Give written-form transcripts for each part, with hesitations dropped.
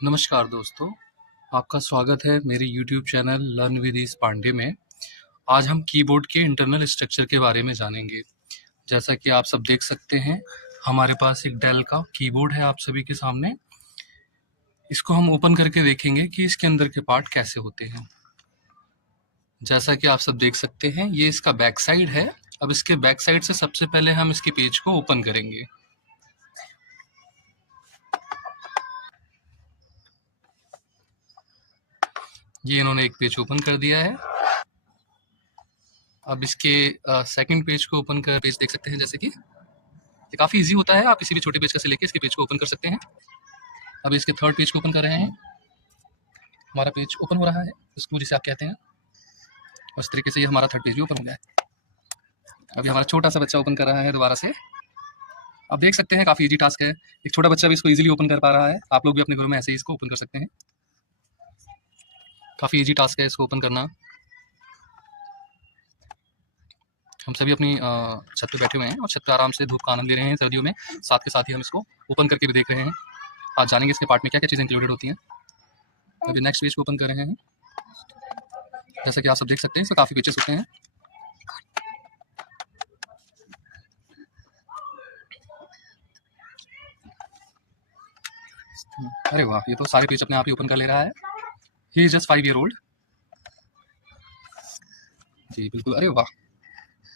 नमस्कार दोस्तों, आपका स्वागत है मेरे YouTube चैनल लर्न विद ईश पांडे में। आज हम कीबोर्ड के इंटरनल स्ट्रक्चर के बारे में जानेंगे। जैसा कि आप सब देख सकते हैं, हमारे पास एक डेल का कीबोर्ड है आप सभी के सामने। इसको हम ओपन करके देखेंगे कि इसके अंदर के पार्ट कैसे होते हैं। जैसा कि आप सब देख सकते हैं, ये इसका बैक साइड है। अब इसके बैक साइड से सबसे पहले हम इसके पेज को ओपन करेंगे। ये इन्होंने एक पेज ओपन कर दिया है। अब इसके सेकंड पेज को ओपन कर पेज देख सकते हैं। जैसे कि ये काफ़ी इजी होता है, आप किसी भी छोटे पेज का से लेके इसके पेज को ओपन कर सकते हैं। अब इसके थर्ड पेज को ओपन कर रहे हैं। हमारा पेज ओपन हो रहा है, स्क्रू जिसे आप कहते हैं। और इस तरीके से ये हमारा थर्ड पेज भी ओपन हो गया है। अभी हमारा छोटा सा बच्चा ओपन कर रहा है दोबारा से। आप देख सकते हैं काफ़ी इजी टास्क है। एक छोटा बच्चा भी इसको इजीली ओपन कर पा रहा है। आप लोग भी अपने घरों में ऐसे ही इसको ओपन कर सकते हैं। काफ़ी इजी टास्क है इसको ओपन करना। हम सभी अपनी छत पे बैठे हुए हैं और छत पे आराम से धूप का आनंद ले रहे हैं सर्दियों में। साथ के साथ ही हम इसको ओपन करके भी देख रहे हैं। आज जानेंगे इसके पार्ट में क्या क्या चीज़ें इंक्लूडेड होती हैं। अभी नेक्स्ट पेज को ओपन कर रहे हैं। जैसा कि आप सब देख सकते हैं, इसमें काफ़ी फीचर्स होते हैं। अरे वाह, ये तो सारे पेज अपने आप ही ओपन कर ले रहा है। He is just 5 year old. जी बिल्कुल, अरे वाह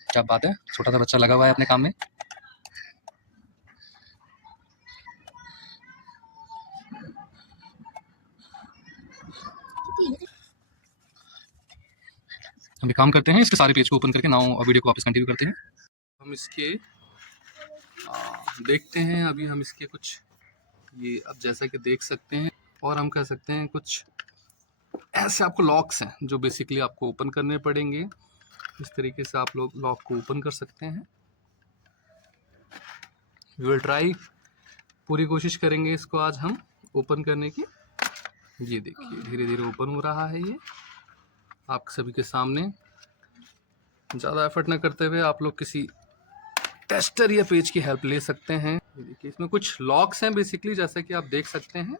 क्या बात है, छोटा सा बच्चा लगा हुआ है अपने काम में। हम एक काम करते हैं, इसके सारे पेज को ओपन करके नाउ वीडियो को वापस कंटिन्यू करते हैं। हम इसके देखते हैं। अभी हम इसके कुछ ये अब जैसा कि देख सकते हैं, और हम कह सकते हैं कुछ ऐसे आपको लॉक्स हैं जो बेसिकली आपको ओपन करने पड़ेंगे। इस तरीके से आप लोग लॉक को ओपन कर सकते हैं। वी विल ट्राई, पूरी कोशिश करेंगे इसको आज हम ओपन करने की। ये देखिए धीरे धीरे ओपन हो रहा है ये आप सभी के सामने। ज़्यादा एफर्ट ना करते हुए आप लोग किसी टेस्टर या पेज की हेल्प ले सकते हैं। ये देखिए इसमें कुछ लॉक्स हैं बेसिकली, जैसा कि आप देख सकते हैं।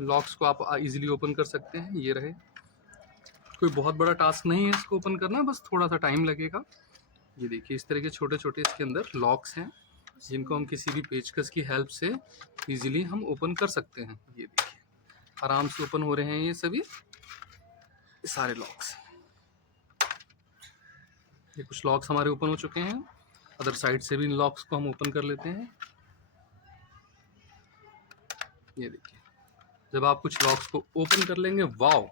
लॉक्स को आप इजीली ओपन कर सकते हैं। ये रहे, कोई बहुत बड़ा टास्क नहीं है इसको ओपन करना, बस थोड़ा सा टाइम लगेगा। ये देखिए इस तरह के छोटे छोटे इसके अंदर लॉक्स हैं जिनको हम किसी भी पेचकस की हेल्प से इजीली हम ओपन कर सकते हैं। ये देखिए आराम से ओपन हो रहे हैं ये सभी सारे लॉक्स। ये कुछ लॉक्स हमारे ओपन हो चुके हैं। अदर साइड से भी इन लॉक्स को हम ओपन कर लेते हैं। ये देखिए जब आप कुछ लॉक्स को ओपन कर लेंगे, वाओ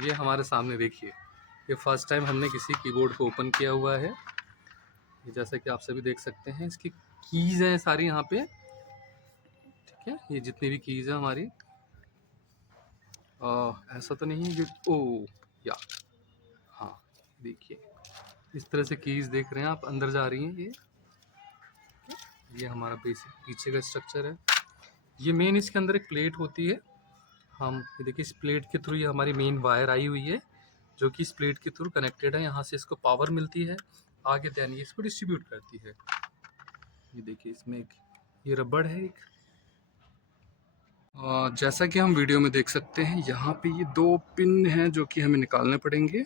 ये हमारे सामने देखिए, ये फर्स्ट टाइम हमने किसी कीबोर्ड को ओपन किया हुआ है। ये जैसा कि आप सभी देख सकते हैं, इसकी कीज़ हैं सारी यहाँ पे। ठीक है, ये जितनी भी कीज़ हैं हमारी, ऐसा तो नहीं है ये, ओ या हाँ देखिए इस तरह से कीज़ देख रहे हैं आप, अंदर जा रही हैं। ये हमारा बेसिक पीछे का स्ट्रक्चर है। ये मेन इसके अंदर एक प्लेट होती है। हम ये देखिए इस प्लेट के थ्रू ये हमारी मेन वायर आई हुई है जो कि इस प्लेट के थ्रू कनेक्टेड है। यहाँ से इसको पावर मिलती है, आगे देन ये इसको डिस्ट्रीब्यूट करती है। ये देखिए इसमें एक ये रबड़ है एक, जैसा कि हम वीडियो में देख सकते हैं, यहाँ पे ये 2 पिन हैं जो कि हमें निकालने पड़ेंगे।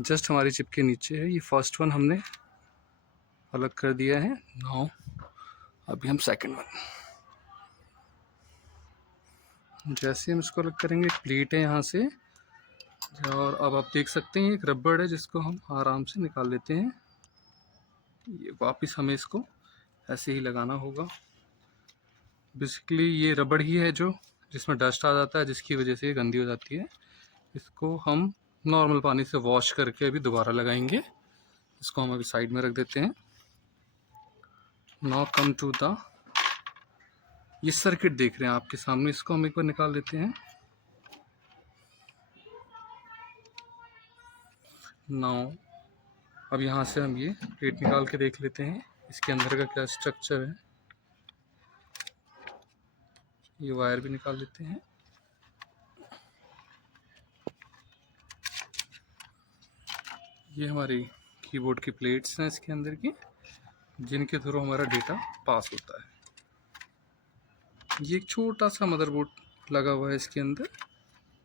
जस्ट हमारी चिप के नीचे है। ये फर्स्ट वन हमने अलग कर दिया है। नाउ अभी हम सेकंड वन, जैसे हम इसको अलग करेंगे, प्लेट है यहाँ से, और अब आप देख सकते हैं एक रबड़ है जिसको हम आराम से निकाल लेते हैं। ये वापस हमें इसको ऐसे ही लगाना होगा। बेसिकली ये रबड़ ही है जो जिसमें डस्ट आ जाता है, जिसकी वजह से ये गंदी हो जाती है। इसको हम नॉर्मल पानी से वॉश करके अभी दोबारा लगाएंगे। इसको हम अभी साइड में रख देते हैं। नाउ कम टू द, ये सर्किट देख रहे हैं आपके सामने, इसको हम एक बार निकाल लेते हैं। नाउ अब यहाँ से हम ये प्लेट निकाल के देख लेते हैं इसके अंदर का क्या स्ट्रक्चर है। ये वायर भी निकाल लेते हैं। ये हमारी कीबोर्ड की प्लेट्स हैं इसके अंदर की, जिनके थ्रू हमारा डेटा पास होता है। ये एक छोटा सा मदरबोर्ड लगा हुआ है इसके अंदर,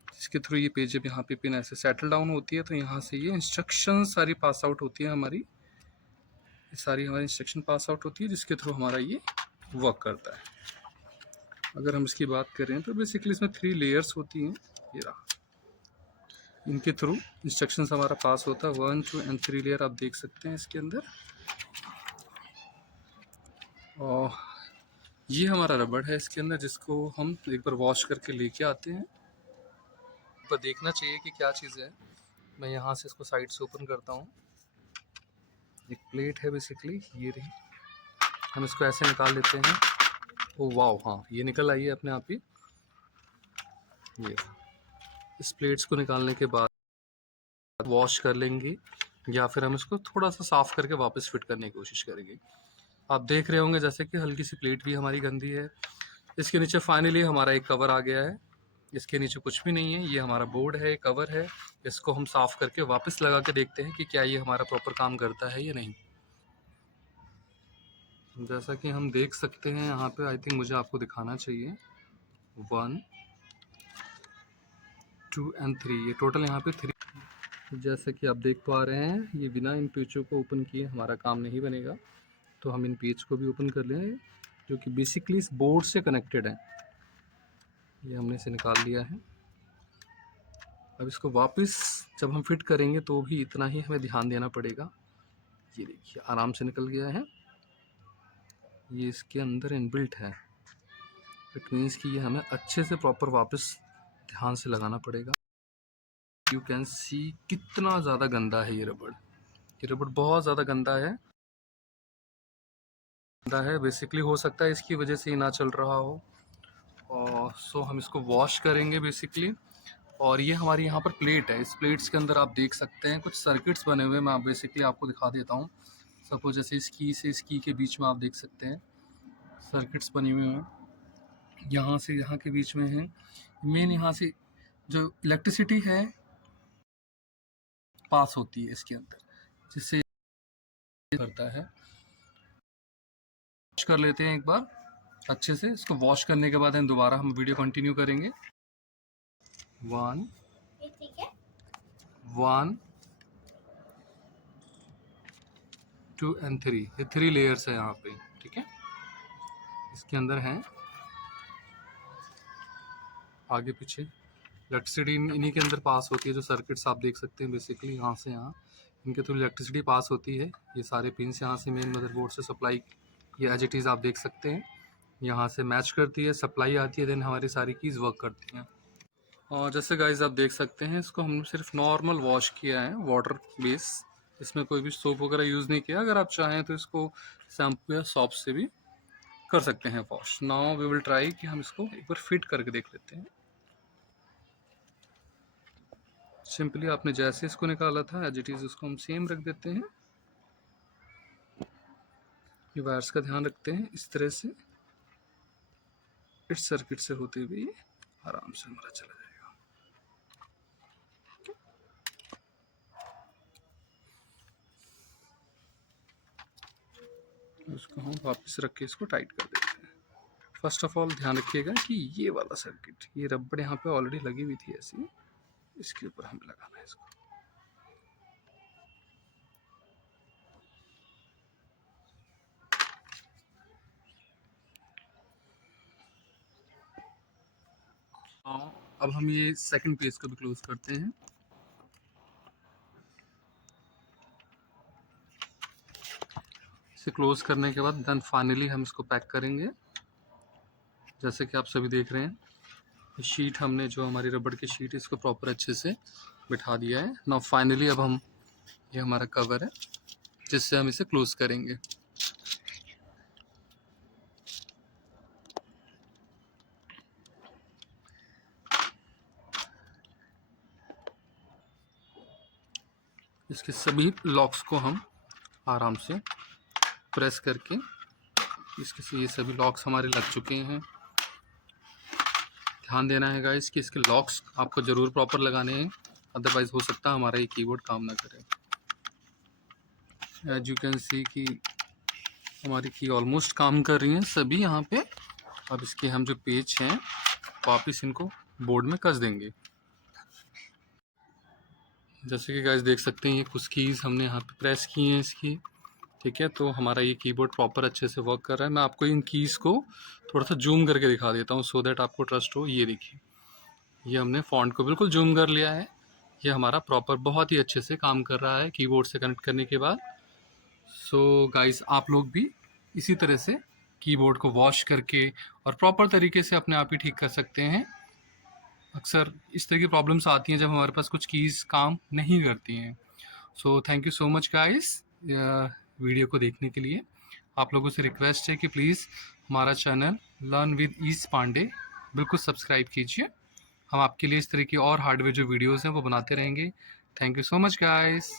जिसके थ्रू ये पेज जब यहाँ पे पिन ऐसे सेटल डाउन होती है तो यहाँ से ये इंस्ट्रक्शन सारी पास आउट होती है हमारी, ये सारी हमारी इंस्ट्रक्शन पास आउट होती है, जिसके थ्रू हमारा ये वर्क करता है। अगर हम इसकी बात करें तो बेसिकली इसमें 3 लेयर्स होती हैं, ये रहा, इनके थ्रू इंस्ट्रक्शंस हमारा पास होता है। 1, 2 एंड 3 लेयर आप देख सकते हैं इसके अंदर। और ये हमारा रबड़ है इसके अंदर, जिसको हम एक बार वॉश करके लेके आते हैं। पर देखना चाहिए कि क्या चीज़ है। मैं यहाँ से इसको साइड से ओपन करता हूँ। एक प्लेट है बेसिकली, ये रही, हम इसको ऐसे निकाल लेते हैं। ओ वाह, हाँ ये निकल आई है अपने आप ही। ये इस प्लेट्स को निकालने के बाद वॉश कर लेंगे, या फिर हम इसको थोड़ा सा साफ करके वापस फिट करने की कोशिश करेंगे। आप देख रहे होंगे जैसे कि हल्की सी प्लेट भी हमारी गंदी है। इसके नीचे फाइनली हमारा एक कवर आ गया है। इसके नीचे कुछ भी नहीं है, ये हमारा बोर्ड है, कवर है। इसको हम साफ करके वापस लगा के देखते हैं कि क्या ये हमारा प्रॉपर काम करता है या नहीं। जैसा कि हम देख सकते हैं यहाँ पे, आई थिंक मुझे आपको दिखाना चाहिए 1, 2 एंड 3, ये टोटल यहाँ पे 3। जैसे कि आप देख पा रहे हैं, ये बिना इन पेचों को ओपन किए हमारा काम नहीं बनेगा। तो हम इन पेज को भी ओपन कर लें, जो कि बेसिकली इस बोर्ड से कनेक्टेड है। ये हमने इसे निकाल लिया है। अब इसको वापस जब हम फिट करेंगे तो भी इतना ही हमें ध्यान देना पड़ेगा। ये देखिए आराम से निकल गया है, ये इसके अंदर इनबिल्ट है। इट मीन्स कि ये हमें अच्छे से प्रॉपर वापस ध्यान से लगाना पड़ेगा। यू कैन सी कितना ज़्यादा गंदा है ये रबड़। ये रबड़ बहुत ज़्यादा गंदा है। बेसिकली हो सकता है इसकी वजह से ही ना चल रहा हो। और सो हम इसको वॉश करेंगे बेसिकली। और ये हमारी यहाँ पर प्लेट है, इस प्लेट्स के अंदर आप देख सकते हैं कुछ सर्किट्स बने हुए हैं। मैं बेसिकली आपको दिखा देता हूँ। सपोज जैसे इस की से इस की के बीच में आप देख सकते हैं सर्किट्स बने हुए हैं, यहाँ से यहाँ के बीच में है। मेन यहाँ से जो इलेक्ट्रिसिटी है पास होती है इसके अंदर, जिससे करता है। वॉश कर लेते हैं एक बार अच्छे से। इसको वॉश करने के बाद हम दोबारा वीडियो कंटिन्यू करेंगे। 1, 2 एंड 3, ये 3 लेयर्स है यहाँ पे, ठीक है। इसके अंदर हैं आगे पीछे इलेक्ट्रिसिटी इन्हीं के अंदर पास होती है। जो सर्किट्स आप देख सकते हैं बेसिकली यहाँ से यहाँ, इनके थ्रू इलेक्ट्रिसिटी पास होती है। ये सारे पिन्स यहाँ से मेन मदरबोर्ड से सप्लाई, ये एज इट इज़ आप देख सकते हैं, यहाँ से मैच करती है, सप्लाई आती है, देन हमारी सारी कीज़ वर्क करती हैं। और जैसे गाइस आप देख सकते हैं, इसको हमने सिर्फ नॉर्मल वॉश किया है, वाटर बेस, इसमें कोई भी सोप वगैरह यूज़ नहीं किया। अगर आप चाहें तो इसको शैम्पू या सॉप से भी कर सकते हैं wash. Now we will try कि हम इसको एक बार फिट करके देख लेते हैं। सिंपली आपने जैसे इसको निकाला था एज इट इज़ उसको हम सेम रख देते हैं। ये वायर्स का ध्यान रखते हैं इस तरह से, इस सर्किट से होते हुए आराम से हमारा चला जाएगा। उसको हम वापस रख के इसको टाइट कर देते हैं। फर्स्ट ऑफ ऑल ध्यान रखिएगा कि ये वाला सर्किट, ये रबड़ यहाँ पे ऑलरेडी लगी हुई थी ऐसी, इसके ऊपर हमें लगाना है इसको। अब हम ये सेकंड पेज को भी क्लोज करते हैं। इसे क्लोज करने के बाद देन फाइनली हम इसको पैक करेंगे। जैसे कि आप सभी देख रहे हैं, शीट हमने जो हमारी रबड़ की शीट है इसको प्रॉपर अच्छे से बिठा दिया है। नाउ फाइनली अब हम, ये हमारा कवर है जिससे हम इसे क्लोज करेंगे। इसके सभी लॉक्स को हम आराम से प्रेस करके, इसके से ये सभी लॉक्स हमारे लग चुके हैं। ध्यान देना है गाइस कि इसके लॉक्स आपको ज़रूर प्रॉपर लगाने हैं, अदरवाइज़ हो सकता है हमारा ये कीबोर्ड काम ना करे। एज यू कैन सी कि हमारी की ऑलमोस्ट काम कर रही हैं सभी यहाँ पे। अब इसके हम जो पेज हैं वापस इनको बोर्ड में कस देंगे। जैसे कि गाइस देख सकते हैं ये कुछ कीज़ हमने यहाँ पे प्रेस की हैं इसकी, ठीक है। तो हमारा ये कीबोर्ड प्रॉपर अच्छे से वर्क कर रहा है। मैं आपको इन कीज़ को थोड़ा सा जूम करके दिखा देता हूँ सो दैट आपको ट्रस्ट हो। ये देखिए, ये हमने फ़ॉन्ट को बिल्कुल जूम कर लिया है। ये हमारा प्रॉपर बहुत ही अच्छे से काम कर रहा है कीबोर्ड से कनेक्ट करने के बाद। सो गाइस आप लोग भी इसी तरह से कीबोर्ड को वॉश करके और प्रॉपर तरीके से अपने आप ही ठीक कर सकते हैं। अक्सर इस तरह की प्रॉब्लम्स आती हैं जब हमारे पास कुछ कीज़ काम नहीं करती हैं। So thank you so much guys video को देखने के लिए। आप लोगों से रिक्वेस्ट है कि प्लीज़ हमारा channel learn with ease Pandey बिल्कुल सब्सक्राइब कीजिए। हम आपके लिए इस तरह की और हार्डवेयर जो वीडियोज़ हैं वो बनाते रहेंगे। Thank you so much guys.